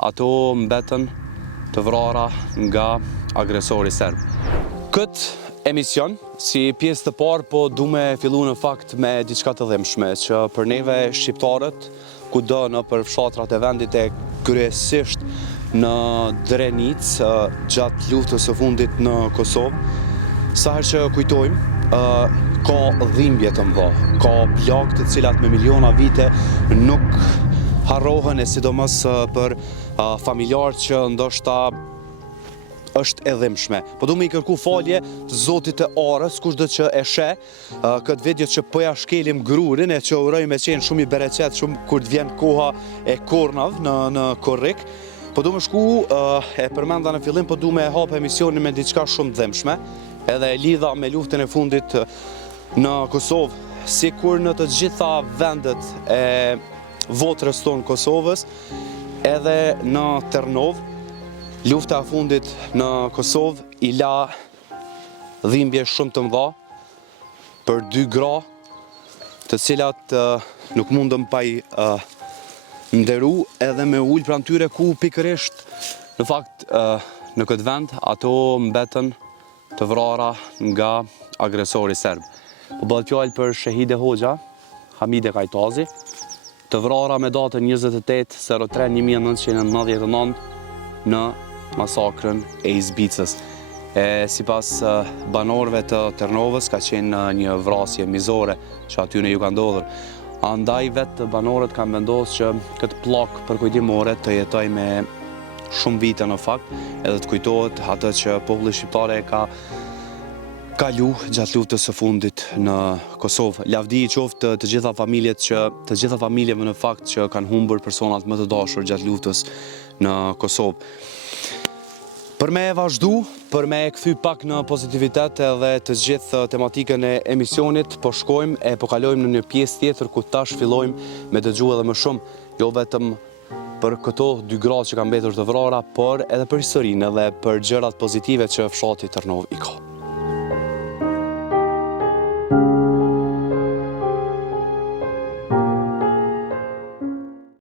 ato mbetën të vrara nga agresori serb. Këtë emision, si pjesë të parë, po du me fillu në fakt me diçka të dhimbshme, që për neve shqiptarët, kudo në për fshatrat e vendit e kryesisht në Drenica, gjatë luftës së fundit në Kosovë, sa herë që kujtojmë, ka dhimbje të mëdha, ka plagë të cilat me miliona vite nuk harrohen, e sidomos për familjar që ndoshta është e dhimbshme. Po du me i kërku falje të Zotit të Arës, kushdo që e sheh këtë video që po ja shkelim grurin, e që uroj me qenë shumë i bereqet, shumë kur të vjen koha e kornav në korrik. Po du me shku, e përmenda në fillim, po du me hap emisionin me diçka shumë dhimbshme, edhe e lidha me luftën e fundit në Kosovë, si kur në të gjitha vendet e votrës tonë Kosovës, edhe në Tërnov, lufta e fundit në Kosovë i la dhimbje shumë të mëdha për dy gra, të cilat nuk mundëm pa i nderu edhe me ullë pranë tyre, ku pikërisht në fakt në këtë vend ato mbetën të vrara nga agresori serb. Po bëhet fjallë për Shehide Hoxha, Hamide Kajtazi, të vrara me datën 28/03/1999 në masakrën e Izbicës. Sipas banorëve të Tërnovës, ka qenë një vrasje mizore që aty në ju ka ndodhur. Andaj vetë banorët kanë vendosur që këtë pllakë përkujtimore të jetoj me shumë vite në fakt, edhe të kujtohet atë që populli shqiptar ka kalu gjatë luftës së fundit në Kosovë. Lavdi i qoftë të gjitha familjeve në fakt që kanë humbur personat më të dashur gjatë luftës në Kosovë. Për me e vazhdu, për me e kthy pak në pozitivitet edhe të gjithë tematikën e emisionit, po shkojmë e po kalojmë në një pjesë tjetër ku tash fillojmë me dëgju edhe më shumë, jo vetëm për këto dy gra që kanë mbetur të vrara, por edhe për historinë edhe për gjërat pozitive që fshati Tërnov i ka.